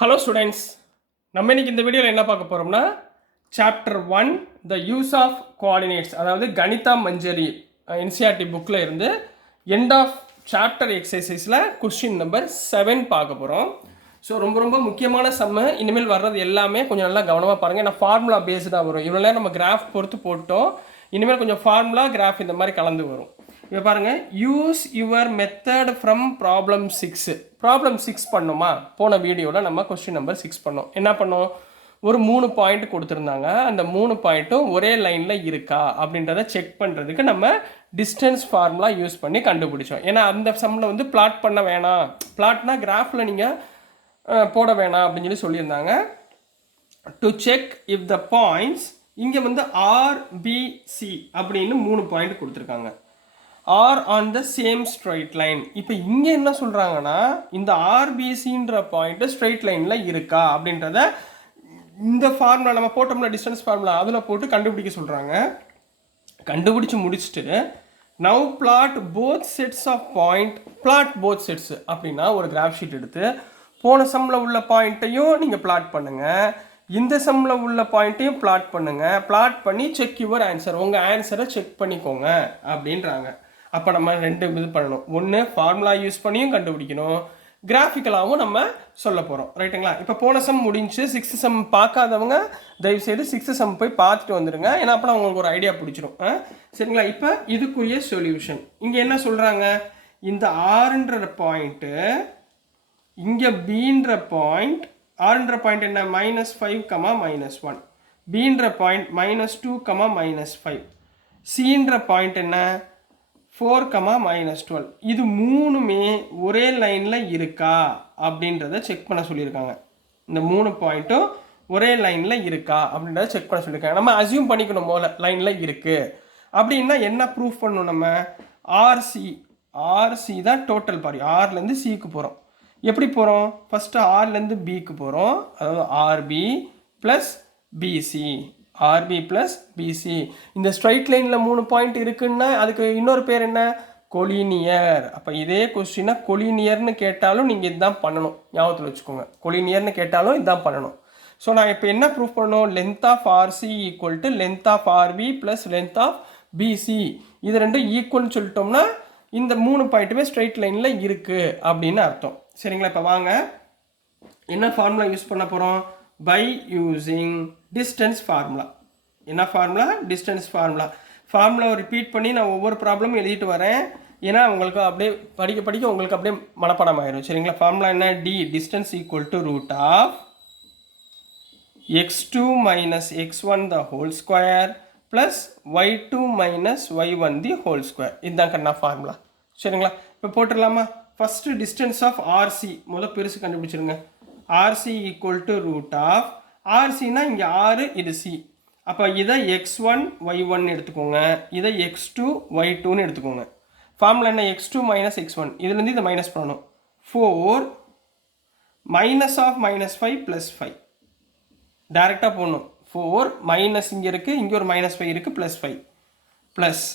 Hello students, நம்ம இன்னைக்கு இந்த வீடியோவில் என்ன பார்க்க போகிறோம்னா chapter 1 the use of coordinates, அதாவது கணிதா மஞ்சரி என்சிஆர்டி புக்கில் இருந்து எண்ட் ஆஃப் சாப்டர் எக்ஸசைஸில் கொஸ்டின் நம்பர் 7 பார்க்க போகிறோம். ஸோ ரொம்ப முக்கியமான சம்மு. இனிமேல் வர்றது எல்லாமே கொஞ்சம் நல்லா கவனமாக பாருங்கள். ஏன்னா ஃபார்முலா பேஸ்டாக வரும். இவ்வளோ நேரம் நம்ம கிராஃப் பொறுத்து போட்டோம். இனிமேல் கொஞ்சம் ஃபார்முலா கிராஃப் இந்த மாதிரி கலந்து வரும். இப்போ பாருங்கள், use your method from problem 6. Problem 6 பண்ணோமா? போன வீடியோவில் நம்ம கொஸ்டின் நம்பர் 6 பண்ணோம். என்ன பண்ணோம்? ஒரு 3 பாயிண்ட் கொடுத்துருந்தாங்க. அந்த 3 பாயிண்ட்டும் ஒரே லைனில் இருக்கா அப்படின்றத செக் பண்ணுறதுக்கு நம்ம டிஸ்டன்ஸ் ஃபார்முலா யூஸ் பண்ணி கண்டுபிடிச்சோம். ஏன்னா அந்த சம்மில் வந்து பிளாட் பண்ண வேணாம், பிளாட்னா கிராஃபில் நீங்கள் போட வேணாம் அப்படின்னு சொல்லியிருந்தாங்க. To check if the points, இங்கே வந்து ஆர்பிசி அப்படின்னு 3 பாயிண்ட் கொடுத்துருக்காங்க. Are on the same straight line. இப்போ இங்கே என்ன சொல்கிறாங்கன்னா, இந்த ஆர்பிசின்ற பாயிண்ட் ஸ்ட்ரைட் லைனில் இருக்கா அப்படின்றத இந்த ஃபார்முலா நம்ம போட்டோம்னா டிஸ்டன்ஸ் ஃபார்முலா அதில் போட்டு கண்டுபிடிக்க சொல்கிறாங்க. கண்டுபிடிச்சி முடிச்சுட்டு now plot both sets of point. Plot both sets அப்படின்னா ஒரு கிராஃப் ஷீட் எடுத்து போன சம்மில் உள்ள பாயிண்ட்டையும் நீங்கள் பிளாட் பண்ணுங்கள், இந்த சம்மில் உள்ள பாயிண்ட்டையும் பிளாட் பண்ணுங்கள். பிளாட் பண்ணி செக் யுவர் ஆன்சர், உங்கள் ஆன்சரை செக் பண்ணிக்கோங்க அப்படின்றாங்க. அப்போ நம்ம 2 இது பண்ணணும். ஒன்று ஃபார்முலா யூஸ் பண்ணியும் கண்டுபிடிக்கணும், கிராஃபிக்கலாகவும் நம்ம சொல்ல போகிறோம். ரைட்டுங்களா? இப்போ போன சம் முடிஞ்சு 6th சம் பார்க்காதவங்க தயவுசெய்து 6th சம் போய் பார்த்துட்டு வந்துடுங்க. ஏன்னா அப்போ உங்களுக்கு ஒரு ஐடியா பிடிச்சிடும். சரிங்களா? இப்போ இதுக்குரிய சொல்யூஷன் இங்கே என்ன சொல்கிறாங்க, இந்த ஆறுன்ற பாயிண்ட்டு, இங்கே பீன்ற பாயிண்ட், ஆறுன்ற பாயிண்ட் என்ன, -5, -1. பீன்ற பாயிண்ட் -2, -5. சின்ற பாயிண்ட் என்ன, 4, -12. இது மூணுமே ஒரே லைனில் இருக்கா அப்படின்றத செக் பண்ண சொல்லியிருக்காங்க. இந்த 3 பாயிண்ட்டும் ஒரே லைனில் இருக்கா அப்படின்றத செக் பண்ண சொல்லியிருக்காங்க. நம்ம அசியூம் பண்ணிக்கணும் போல லைனில் இருக்குது அப்படின்னா என்ன ப்ரூஃப் பண்ணணும், நம்ம ஆர்சி தான் டோட்டல் பாரி. ஆர்லேருந்து சிக்கு போகிறோம். எப்படி போகிறோம்? ஃபஸ்ட்டு ஆர்லேருந்து பிக்கு போகிறோம். அதாவது R P plus P C, R P plus P C. இந்த ஸ்ட்ரைட் லைனில் 3 பாயிண்ட் இருக்குன்னா அதுக்கு இன்னொரு பேர் என்ன, கொலினியர். அப்போ இதே கொஸ்டினை கொலினியர்னு கேட்டாலும் நீங்கள் இதுதான் பண்ணணும், ஞாபகத்தில் வச்சுக்கோங்க. கொலினியர்னு கேட்டாலும் இதுதான் பண்ணணும். ஸோ நான் இப்போ என்ன ப்ரூஃப் பண்ணணும், length of R C equal to length of R P plus length of P C. இது ரெண்டும் ஈக்குவல்னு சொல்லிட்டோம்னா இந்த 3 பாயிண்ட்டுமே ஸ்ட்ரைட் லைனில் இருக்குது அப்படின்னு அர்த்தம். சரிங்களா? இப்போ வாங்க என்ன ஃபார்முலா யூஸ் பண்ண போகிறோம், பை யூஸிங் டிஸ்டன்ஸ் ஃபார்முலா. என்ன ஃபார்முலா? Distance formula. ஃபார்முலாவை ரிப்பீட் பண்ணி நான் ஒவ்வொரு ப்ராப்ளமும் எழுதிட்டு வரேன். ஏன்னா உங்களுக்கு அப்படியே படிக்க உங்களுக்கு அப்படியே மனப்பாடம் ஆயிரும். சரிங்களா? ஃபார்முலா என்ன, D distance equal to root of x2 minus x1 the whole square plus y2 minus y1 the whole square. இதுதான் கண்ணா ஃபார்முலா. சரிங்களா? இப்போ போட்டுடலாமா? ஃபஸ்ட்டு டிஸ்டன்ஸ் ஆஃப் ஆர்சி முதல்ல பெருசு கண்டுபிடிச்சிருங்க. RC equal to root of, ஆர்சினா இங்கே ஆறு, இது சி. அப்போ இதை x1 y1 எடுத்துக்கோங்க, இதை x2 y2ன்னு எடுத்துக்கோங்க. ஃபார்முலா என்ன, x2 மைனஸ் x1, இதுலேருந்து இதை மைனஸ் பண்ணணும். 4 மைனஸ் ஆஃப் -5 ப்ளஸ் 5 டைரெக்டாக போடணும். 4 மைனஸ் இங்கே இருக்குது, இங்கே ஒரு -5 இருக்குது, +5 plus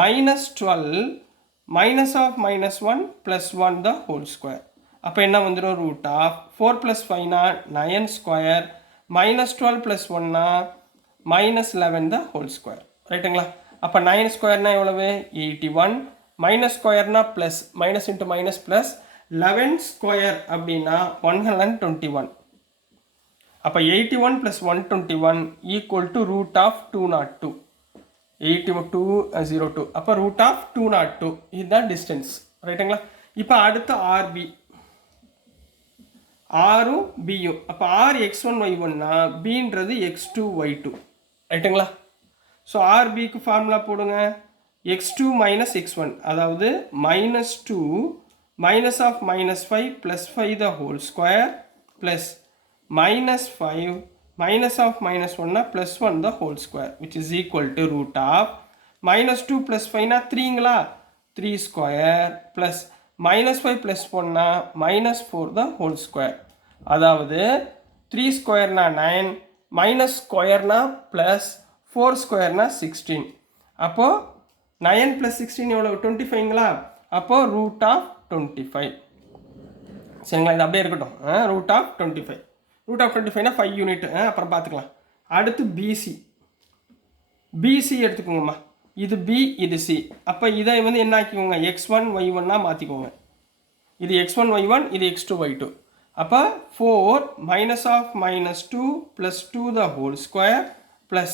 -12 minus of -1 plus 1 the whole square. அப்போ என்ன வந்துடும், ரூட் ஆஃப் 4 + 5னா 9 ஸ்கொயர், -12 + 1னா -11 த ஹோல் ஸ்கொயர். ரைட்டுங்களா? அப்போ 9 ஸ்கொயர்னா எவ்வளவு, 81. மைனஸ் ஸ்கொயர்னா plus, minus into minus plus, 11 square அப்படின்னா 121. அப்போ 81 + 121 ஈக்குவல் டு ரூட் ஆஃப் 202. 8202. அப்போ ரூட் ஆஃப் 202. இதுதான் டிஸ்டன்ஸ். ரைட்டுங்களா? இப்போ அடுத்து ஆர்பி, ஆரும் பியும். அப்போ ஆர் x1 y1னா பின்றது x2 y2. ரைட்டுங்களா? ஸோ ஆர்பிக்கு ஃபார்முலா போடுங்க, x2 மைனஸ் x1, அதாவது -2 minus of -5 plus 5 the whole square plus -5 minus of -1 plus 1 the whole square, which is equal to root of -2 plus 5 na 3ங்களா, 3 square plus -5 plus 1 na -4 the whole square. அதாவது 3 square na 9, minus square na plus 4 square na 16. அப்போ 9 plus 16 எவ்வளவு, 25ங்களா? அப்போ root of 25. சரிங்களா, இது அப்படியே இருக்கட்டும். Root of 25 root of 25னா 5 unit. அப்புறம் பார்த்துக்கலாம். அடுத்து பிசி எடுத்துக்கோங்கம்மா. இது பி, இது சி. அப்போ இதை வந்து என்ன ஆக்கிக்கோங்க, x1 y1 மாற்றிக்கோங்க. இது x1 y1, இது x2 y2. அப்போ 4 minus of minus 2 plus 2 the whole square plus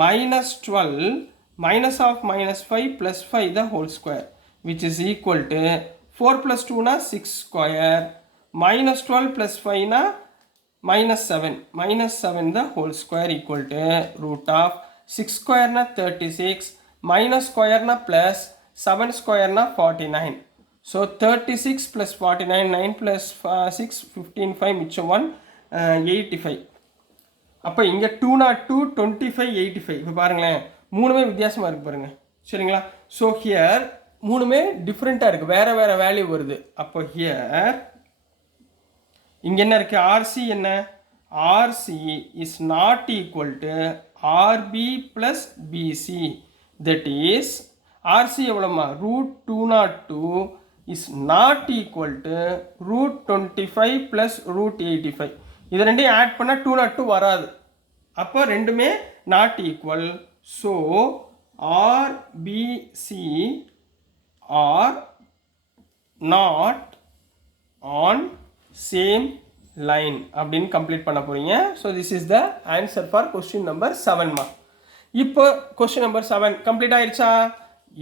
minus 12 minus of minus 5 plus 5 the whole square, which is equal to 4 plus 2 na 6 square minus 12 plus 5 na minus 7 the whole square equal to root of 6 square na 36 minus square na plus 7 square na 49. So 36 plus 49, 9 plus 6, 15, 5, மிச்சம் 1, 85. அப்போ இங்கே 202, 25, 85. இப்போ பாருங்களேன், மூணுமே வித்தியாசமாக இருக்குது பாருங்கள். சரிங்களா, ஸோ ஹியர் மூணுமே டிஃப்ரெண்ட்டாக இருக்குது, வேறு வேறு வேல்யூ வருது. அப்போ ஹியர் இங்கே என்ன இருக்குது, ஆர்சி என்ன, RC is not equal to RB plus BC. That is RC எவ்வளோமா, root 202 is not equal to root 25 plus root 85. இது ரெண்டையும் ஆட் பண்ணால் 202 வராது. அப்போ ரெண்டுமே not equal. So RBC are not on same line அப்படின்னு கம்ப்ளீட் பண்ண போகிறீங்க. So this is the answer for question number 7மா. இப்போ கொஸ்டின் நம்பர் 7 கம்ப்ளீட் ஆயிடுச்சா,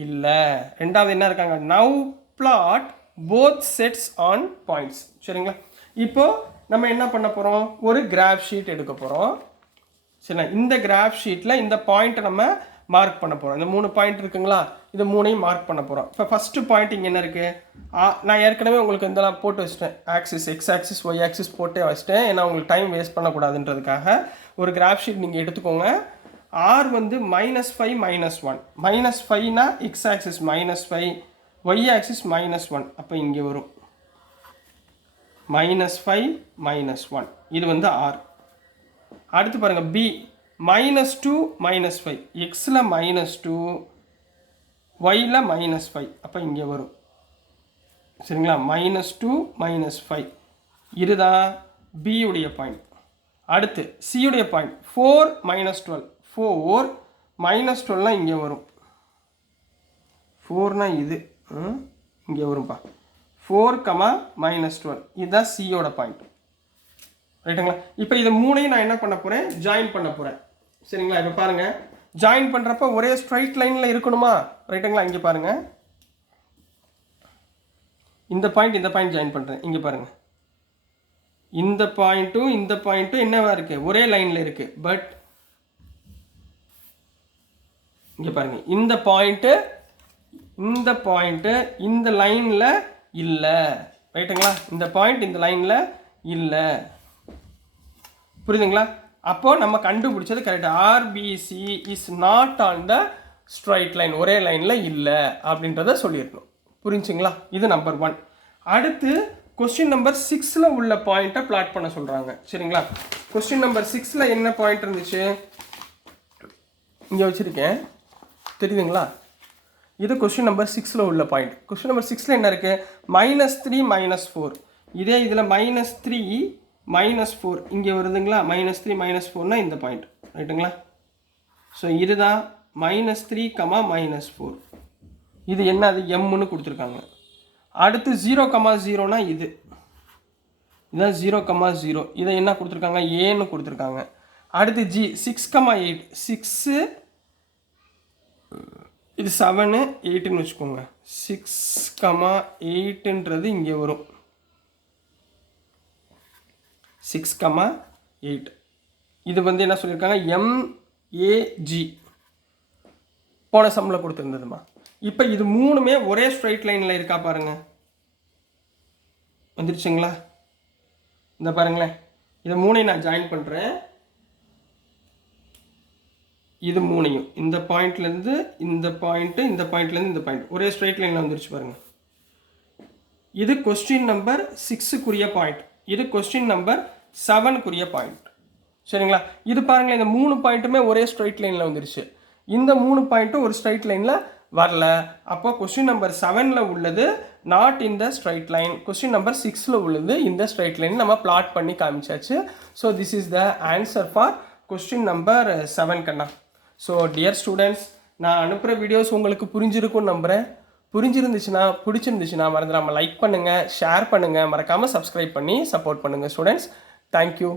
இல்லை. ரெண்டாவது என்ன இருக்காங்க, now plot both sets on points. சரிங்களா, இப்போ நம்ம என்ன பண்ண போகிறோம், ஒரு கிராஃப் ஷீட் எடுக்க போகிறோம். சரிங்களா, இந்த கிராஃப் ஷீட்டில் இந்த பாயிண்ட்டை நம்ம மார்க் பண்ண போகிறோம். இந்த 3 பாயிண்ட் இருக்குங்களா, இது 3ஐயும் மார்க் பண்ண போகிறோம். இப்போ ஃபஸ்ட்டு பாயிண்ட் இங்கே என்ன இருக்குது, நான் ஏற்கனவே உங்களுக்கு இதெல்லாம் போட்டு வச்சிட்டேன். Axis X axis Y axis போட்டே வச்சிட்டேன். ஏன்னா உங்களுக்கு டைம் வேஸ்ட் பண்ணக்கூடாதுன்றதுக்காக. ஒரு கிராஃப் ஷீட் நீங்கள் எடுத்துக்கோங்க. ஆர் வந்து -5 -1, -5னா எக்ஸ் ஆக்சிஸ் -5, y axis -1. அப்போ இங்கே வரும் -5 -1. இது வந்து R. அடுத்து பாருங்க B -2 -5, xல -2, yல -5. அப்போ இங்கே வரும். சரிங்களா, -2 -5 இதுதான் B உடைய பாயிண்ட். அடுத்து C உடைய பாயிண்ட் 4 -12, 4 -12லாம் இங்கே வரும். 4னா இது இங்கே வரும்பா, 4, -12. இதுதான் சியோட பாயிண்ட். ரைட்டுங்களா, இப்போ இது மூணையும் நான் என்ன பண்ண போகிறேன், ஜாயின் பண்ண போகிறேன். சரிங்களா, இப்போ பாருங்கள், ஜாயின் பண்ணுறப்ப ஒரே ஸ்ட்ரைட் லைனில் இருக்கணுமா. ரைட்டுங்களா, இங்கே பாருங்கள், இந்த பாயிண்ட் ஜாயின் பண்ணுறேன். இங்கே பாருங்கள், இந்த பாயிண்ட்டும் என்னவா இருக்குது, ஒரே லைனில் இருக்குது. பட் இங்கே பாருங்கள், இந்த பாயிண்ட்டு இந்த லைனில் இல்லை. ரைட்டுங்களா, இந்த பாயிண்ட் இந்த லைனில் இல்லை. புரியுதுங்களா, அப்போ நம்ம கண்டுபிடிச்சது correct. RBC is not on the straight line, ஒரே லைனில் இல்லை அப்படின்றத சொல்லியிருக்கணும். புரிஞ்சுங்களா, இது நம்பர் 1. அடுத்து கொஸ்டின் நம்பர் 6ல் உள்ள பாயிண்ட்டை பிளாட் பண்ண சொல்கிறாங்க. சரிங்களா, கொஸ்டின் நம்பர் 6ல் என்ன பாயிண்ட் இருந்துச்சு, இங்கே வச்சுருக்கேன், தெரியுதுங்களா. இது கொஸ்டின் நம்பர் 6ல் உள்ள பாயிண்ட். கொஸ்டின் நம்பர் 6ல் என்ன இருக்குது, -3 -4. இதே இதில் -3 -4 இங்கே வருதுங்களா. -3 -4னா இந்த பாயிண்ட். ரைட்டுங்களா, ஸோ இதுதான் -3, -4. இது என்ன, அது எம்னு கொடுத்துருக்காங்க. அடுத்து 0, 0னா இதுதான் 0, 0. இதை என்ன கொடுத்துருக்காங்க, ஏன்னு கொடுத்துருக்காங்க. அடுத்து G 6, 8. 6 இது 7, 8ன்னு வச்சுக்கோங்க. 6, 8ன்றது இங்கே வரும். 6, 8. இது வந்து என்ன சொல்லியிருக்காங்க, MAG போன சம்மில் கொடுத்துருந்ததுமா. இப்போ இது மூணுமே ஒரே ஸ்ட்ரைட் லைனில் இருக்கா பாருங்க, வந்துருச்சுங்களா. இந்த பாருங்களேன், இதை மூணையும் நான் ஜாயின் பண்ணுறேன். இது மூணையும், இந்த பாயிண்ட்லேருந்து இந்த பாயிண்ட்டு, இந்த பாயிண்ட்லேருந்து இந்த பாயிண்ட் ஒரே ஸ்ட்ரைட் லைனில் வந்துருச்சு பாருங்கள். இது கொஸ்டின் நம்பர் 6க்குரிய பாயிண்ட், இது கொஸ்டின் நம்பர் 7க்குரிய பாயிண்ட். சரிங்களா, இது பாருங்களேன், இந்த 3 பாயிண்ட்டுமே ஒரே ஸ்ட்ரைட் லைனில் வந்துருச்சு. இந்த 3 பாயிண்ட்டும் ஒரு ஸ்ட்ரைட் லைனில் வரல. அப்போ கொஸ்டின் நம்பர் 7ல் உள்ளது not in the straight line, question number 6ல் உள்ளது இந்த ஸ்ட்ரைட் லைன் நம்ம பிளாட் பண்ணி காமிச்சாச்சு. So this is the answer for question number 7 கண்ணா. ஸோ டியர் ஸ்டூடெண்ட்ஸ், நான் அனுப்புகிற வீடியோஸ் உங்களுக்கு புரிஞ்சிருக்கும்னு நம்புகிறேன். பிடிச்சிருந்துச்சுன்னா மறந்துடாமல் லைக் பண்ணுங்கள், ஷேர் பண்ணுங்கள், மறக்காமல் சப்ஸ்கிரைப் பண்ணி சப்போர்ட் பண்ணுங்கள் ஸ்டூடெண்ட்ஸ். தேங்க்யூ.